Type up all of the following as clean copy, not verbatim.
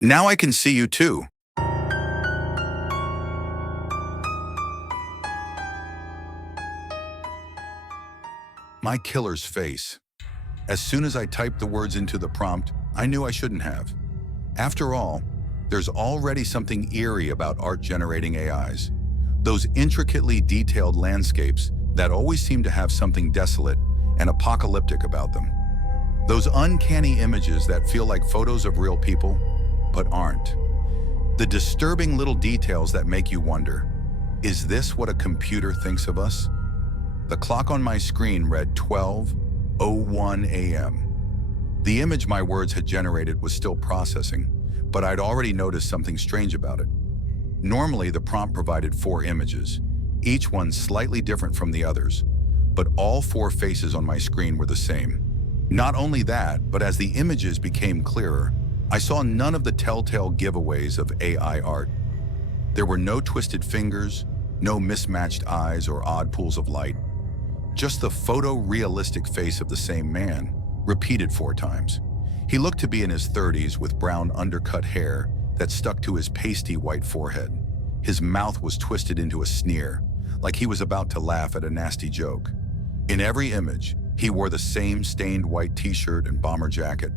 Now I can see you too. My killer's face. As soon as I typed the words into the prompt, I knew I shouldn't have. After all, there's already something eerie about art-generating AIs. Those intricately detailed landscapes that always seem to have something desolate and apocalyptic about them. Those uncanny images that feel like photos of real people, but aren't. The disturbing little details that make you wonder, is this what a computer thinks of us? The clock on my screen read 12:01 a.m. The image my words had generated was still processing, but I'd already noticed something strange about it. Normally, the prompt provided 4 images, each one slightly different from the others, but all 4 faces on my screen were the same. Not only that, but as the images became clearer, I saw none of the telltale giveaways of AI art. There were no twisted fingers, no mismatched eyes or odd pools of light. Just the photorealistic face of the same man, repeated 4 times. He looked to be in his 30s with brown undercut hair that stuck to his pasty white forehead. His mouth was twisted into a sneer, like he was about to laugh at a nasty joke. In every image, he wore the same stained white t-shirt and bomber jacket,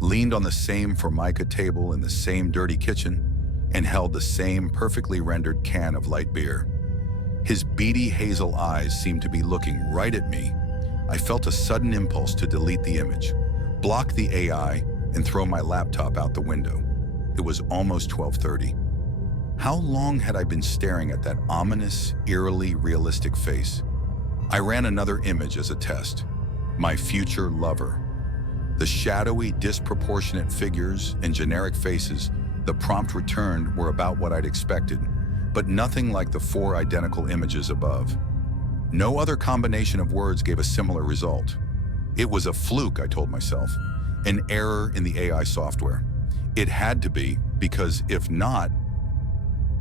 leaned on the same formica table in the same dirty kitchen, and held the same perfectly rendered can of light beer. His beady hazel eyes seemed to be looking right at me. I felt a sudden impulse to delete the image, block the AI, and throw my laptop out the window. It was almost 12:30. How long had I been staring at that ominous, eerily realistic face? I ran another image as a test. My future lover. The shadowy, disproportionate figures and generic faces the prompt returned were about what I'd expected, but nothing like the 4 identical images above. No other combination of words gave a similar result. It was a fluke, I told myself, an error in the AI software. It had to be, because if not...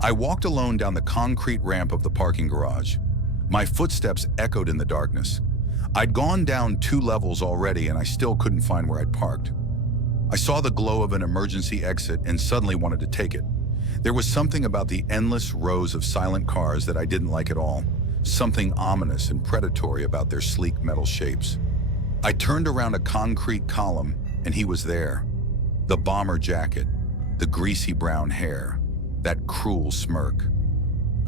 I walked alone down the concrete ramp of the parking garage. My footsteps echoed in the darkness. I'd gone down 2 levels already and I still couldn't find where I'd parked. I saw the glow of an emergency exit and suddenly wanted to take it. There was something about the endless rows of silent cars that I didn't like at all. Something ominous and predatory about their sleek metal shapes. I turned around a concrete column and he was there. The bomber jacket, the greasy brown hair, that cruel smirk.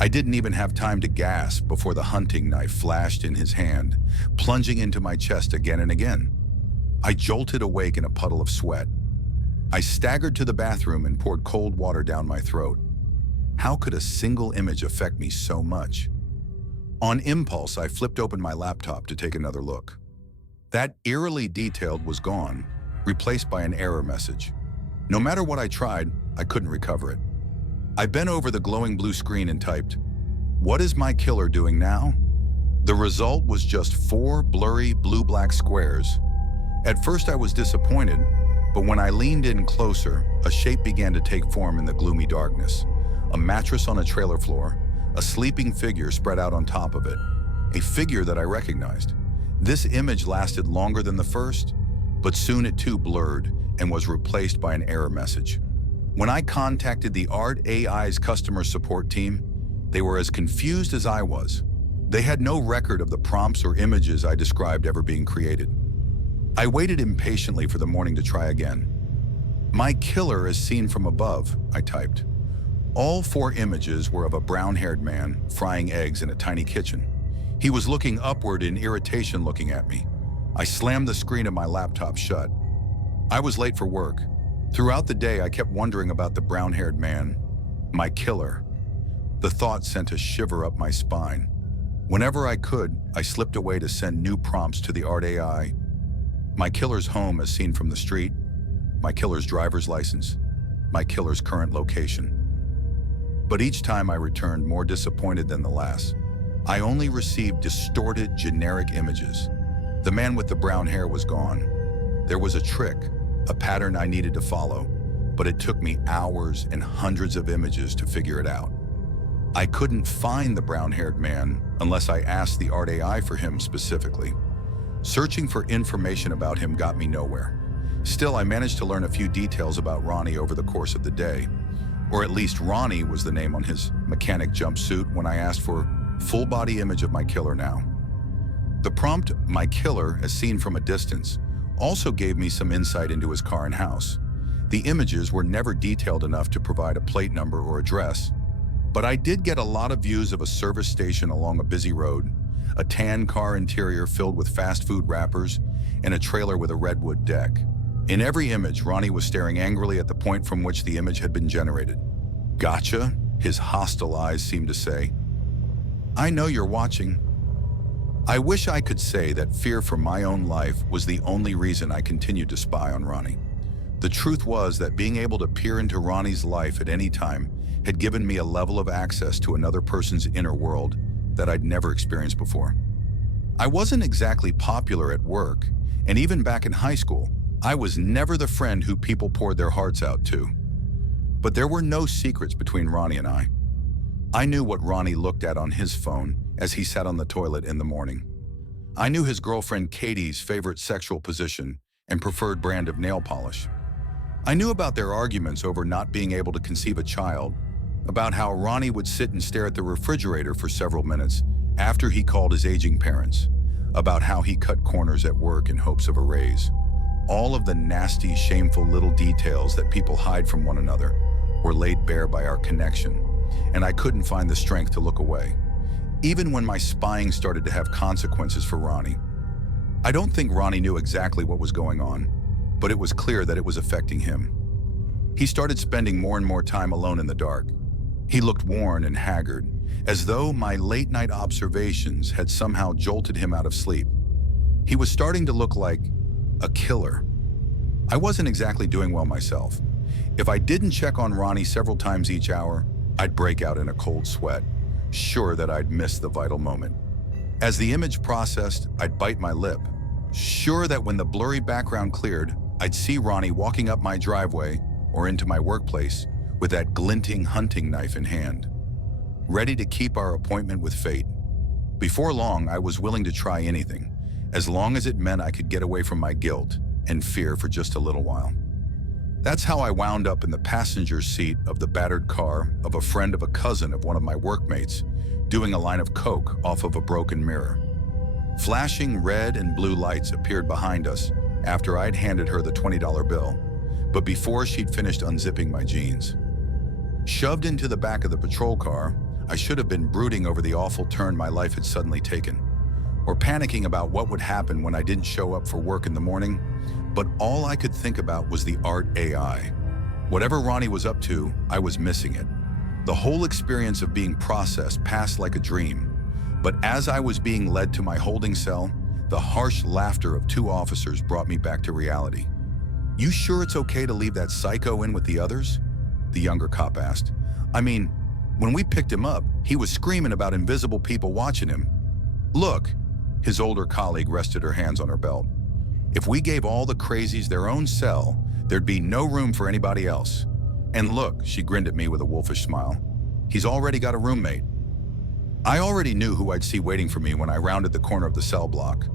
I didn't even have time to gasp before the hunting knife flashed in his hand, plunging into my chest again and again. I jolted awake in a puddle of sweat. I staggered to the bathroom and poured cold water down my throat. How could a single image affect me so much? On impulse, I flipped open my laptop to take another look. That eerily detailed was gone, replaced by an error message. No matter what I tried, I couldn't recover it. I bent over the glowing blue screen and typed, "What is my killer doing now?" The result was just 4 blurry blue-black squares. At first I was disappointed, but when I leaned in closer, a shape began to take form in the gloomy darkness. A mattress on a trailer floor, a sleeping figure spread out on top of it, a figure that I recognized. This image lasted longer than the first, but soon it too blurred and was replaced by an error message. When I contacted the Art AI's customer support team, they were as confused as I was. They had no record of the prompts or images I described ever being created. I waited impatiently for the morning to try again. "My killer is seen from above," I typed. All 4 images were of a brown-haired man frying eggs in a tiny kitchen. He was looking upward in irritation looking at me. I slammed the screen of my laptop shut. I was late for work. Throughout the day, I kept wondering about the brown-haired man, my killer. The thought sent a shiver up my spine. Whenever I could, I slipped away to send new prompts to the Art AI. My killer's home as seen from the street, my killer's driver's license, my killer's current location. But each time I returned more disappointed than the last. I only received distorted, generic images. The man with the brown hair was gone. There was a trick, a pattern I needed to follow, but it took me hours and hundreds of images to figure it out. I couldn't find the brown-haired man unless I asked the Art AI for him specifically. Searching for information about him got me nowhere. Still, I managed to learn a few details about Ronnie over the course of the day. Or at least Ronnie was the name on his mechanic jumpsuit when I asked for full-body image of my killer now. The prompt, "my killer as seen from a distance," also gave me some insight into his car and house. The images were never detailed enough to provide a plate number or address, but I did get a lot of views of a service station along a busy road, a tan car interior filled with fast food wrappers, and a trailer with a redwood deck. In every image, Ronnie was staring angrily at the point from which the image had been generated. "Gotcha," his hostile eyes seemed to say. "I know you're watching." I wish I could say that fear for my own life was the only reason I continued to spy on Ronnie. The truth was that being able to peer into Ronnie's life at any time had given me a level of access to another person's inner world that I'd never experienced before. I wasn't exactly popular at work, and even back in high school, I was never the friend who people poured their hearts out to. But there were no secrets between Ronnie and I. I knew what Ronnie looked at on his phone as he sat on the toilet in the morning. I knew his girlfriend Katie's favorite sexual position and preferred brand of nail polish. I knew about their arguments over not being able to conceive a child, about how Ronnie would sit and stare at the refrigerator for several minutes after he called his aging parents, about how he cut corners at work in hopes of a raise. All of the nasty, shameful little details that people hide from one another were laid bare by our connection, and I couldn't find the strength to look away, even when my spying started to have consequences for Ronnie. I don't think Ronnie knew exactly what was going on, but it was clear that it was affecting him. He started spending more and more time alone in the dark. He looked worn and haggard, as though my late-night observations had somehow jolted him out of sleep. He was starting to look like a killer. I wasn't exactly doing well myself. If I didn't check on Ronnie several times each hour, I'd break out in a cold sweat, sure that I'd missed the vital moment. As the image processed, I'd bite my lip, sure that when the blurry background cleared, I'd see Ronnie walking up my driveway or into my workplace with that glinting hunting knife in hand, ready to keep our appointment with fate. Before long, I was willing to try anything, as long as it meant I could get away from my guilt and fear for just a little while. That's how I wound up in the passenger seat of the battered car of a friend of a cousin of one of my workmates, doing a line of coke off of a broken mirror. Flashing red and blue lights appeared behind us after I'd handed her the $20 bill, but before she'd finished unzipping my jeans. Shoved into the back of the patrol car, I should have been brooding over the awful turn my life had suddenly taken, or panicking about what would happen when I didn't show up for work in the morning, but all I could think about was the art AI. Whatever Ronnie was up to, I was missing it. The whole experience of being processed passed like a dream, but as I was being led to my holding cell, the harsh laughter of two officers brought me back to reality. "You sure it's okay to leave that psycho in with the others?" the younger cop asked. "I mean, when we picked him up, he was screaming about invisible people watching him." "Look," his older colleague rested her hands on her belt. "If we gave all the crazies their own cell, there'd be no room for anybody else. And look," she grinned at me with a wolfish smile, "he's already got a roommate." I already knew who I'd see waiting for me when I rounded the corner of the cell block.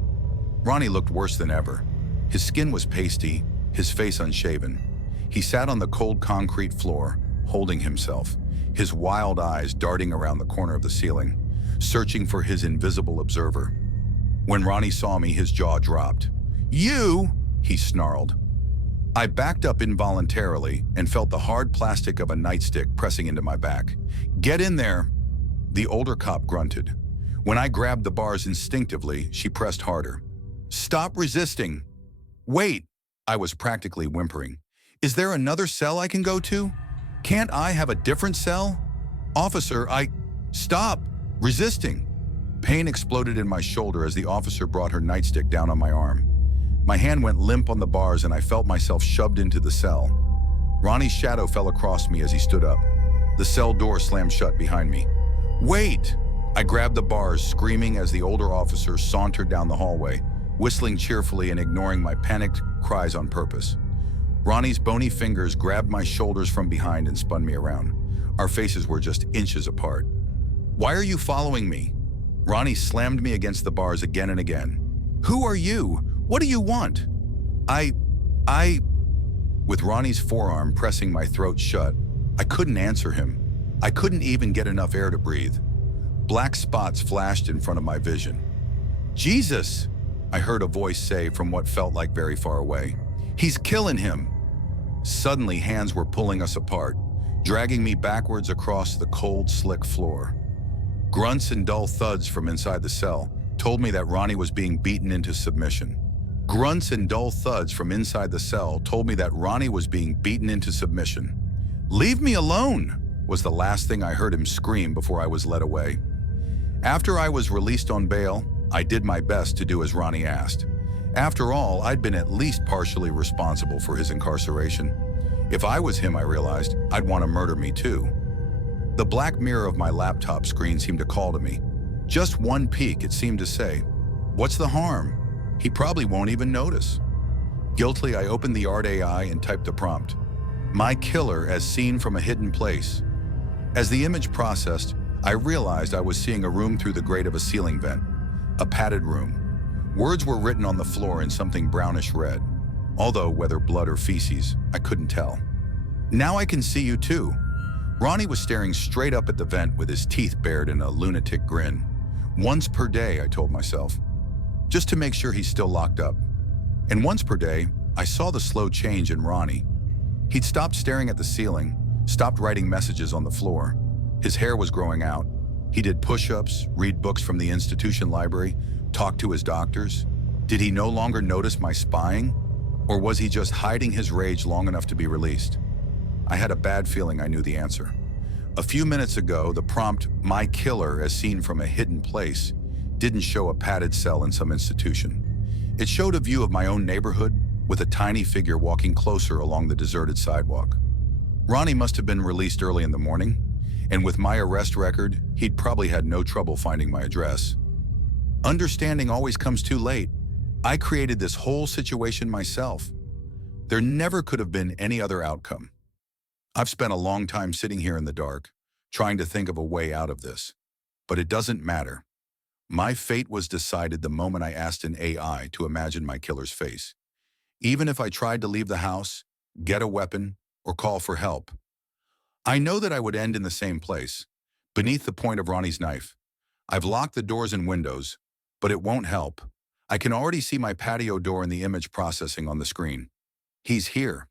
Ronnie looked worse than ever. His skin was pasty, his face unshaven. He sat on the cold concrete floor, holding himself, his wild eyes darting around the corner of the ceiling, searching for his invisible observer. When Ronnie saw me, his jaw dropped. "You!" he snarled. I backed up involuntarily and felt the hard plastic of a nightstick pressing into my back. "Get in there!" The older cop grunted. When I grabbed the bars instinctively, she pressed harder. "Stop resisting!" "Wait!" I was practically whimpering. "Is there another cell I can go to? Can't I have a different cell? Officer, Stop! Resisting!" Pain exploded in my shoulder as the officer brought her nightstick down on my arm. My hand went limp on the bars and I felt myself shoved into the cell. Ronnie's shadow fell across me as he stood up. The cell door slammed shut behind me. "Wait!" I grabbed the bars, screaming as the older officer sauntered down the hallway, whistling cheerfully and ignoring my panicked cries on purpose. Ronnie's bony fingers grabbed my shoulders from behind and spun me around. Our faces were just inches apart. "Why are you following me?" Ronnie slammed me against the bars again and again. "Who are you? What do you want?" I, with Ronnie's forearm pressing my throat shut, I couldn't answer him. I couldn't even get enough air to breathe. Black spots flashed in front of my vision. "Jesus!" I heard a voice say from what felt like very far away. "He's killing him!" Suddenly, hands were pulling us apart, dragging me backwards across the cold, slick floor. Grunts and dull thuds from inside the cell told me that Ronnie was being beaten into submission. Grunts and dull thuds from inside the cell told me that Ronnie was being beaten into submission. "Leave me alone!" was the last thing I heard him scream before I was led away. After I was released on bail, I did my best to do as Ronnie asked. After all, I'd been at least partially responsible for his incarceration. If I was him, I realized, I'd want to murder me too. The black mirror of my laptop screen seemed to call to me. Just one peek, it seemed to say. What's the harm? He probably won't even notice. Guiltily, I opened the Art AI and typed the prompt. My killer as seen from a hidden place. As the image processed, I realized I was seeing a room through the grate of a ceiling vent. A padded room. Words were written on the floor in something brownish red. Although whether blood or feces, I couldn't tell. "Now I can see you too." Ronnie was staring straight up at the vent with his teeth bared in a lunatic grin. Once per day, I told myself, just to make sure he's still locked up. And once per day, I saw the slow change in Ronnie. He'd stopped staring at the ceiling, stopped writing messages on the floor. His hair was growing out. He did push-ups, read books from the institution library, talk to his doctors. Did he no longer notice my spying? Or was he just hiding his rage long enough to be released? I had a bad feeling I knew the answer. A few minutes ago, the prompt, "My killer as seen from a hidden place," didn't show a padded cell in some institution. It showed a view of my own neighborhood with a tiny figure walking closer along the deserted sidewalk. Ronnie must have been released early in the morning, and with my arrest record, he'd probably had no trouble finding my address. Understanding always comes too late. I created this whole situation myself. There never could have been any other outcome. I've spent a long time sitting here in the dark, trying to think of a way out of this. But it doesn't matter. My fate was decided the moment I asked an AI to imagine my killer's face. Even if I tried to leave the house, get a weapon, or call for help, I know that I would end in the same place, beneath the point of Ronnie's knife. I've locked the doors and windows, but it won't help. I can already see my patio door in the image processing on the screen. He's here.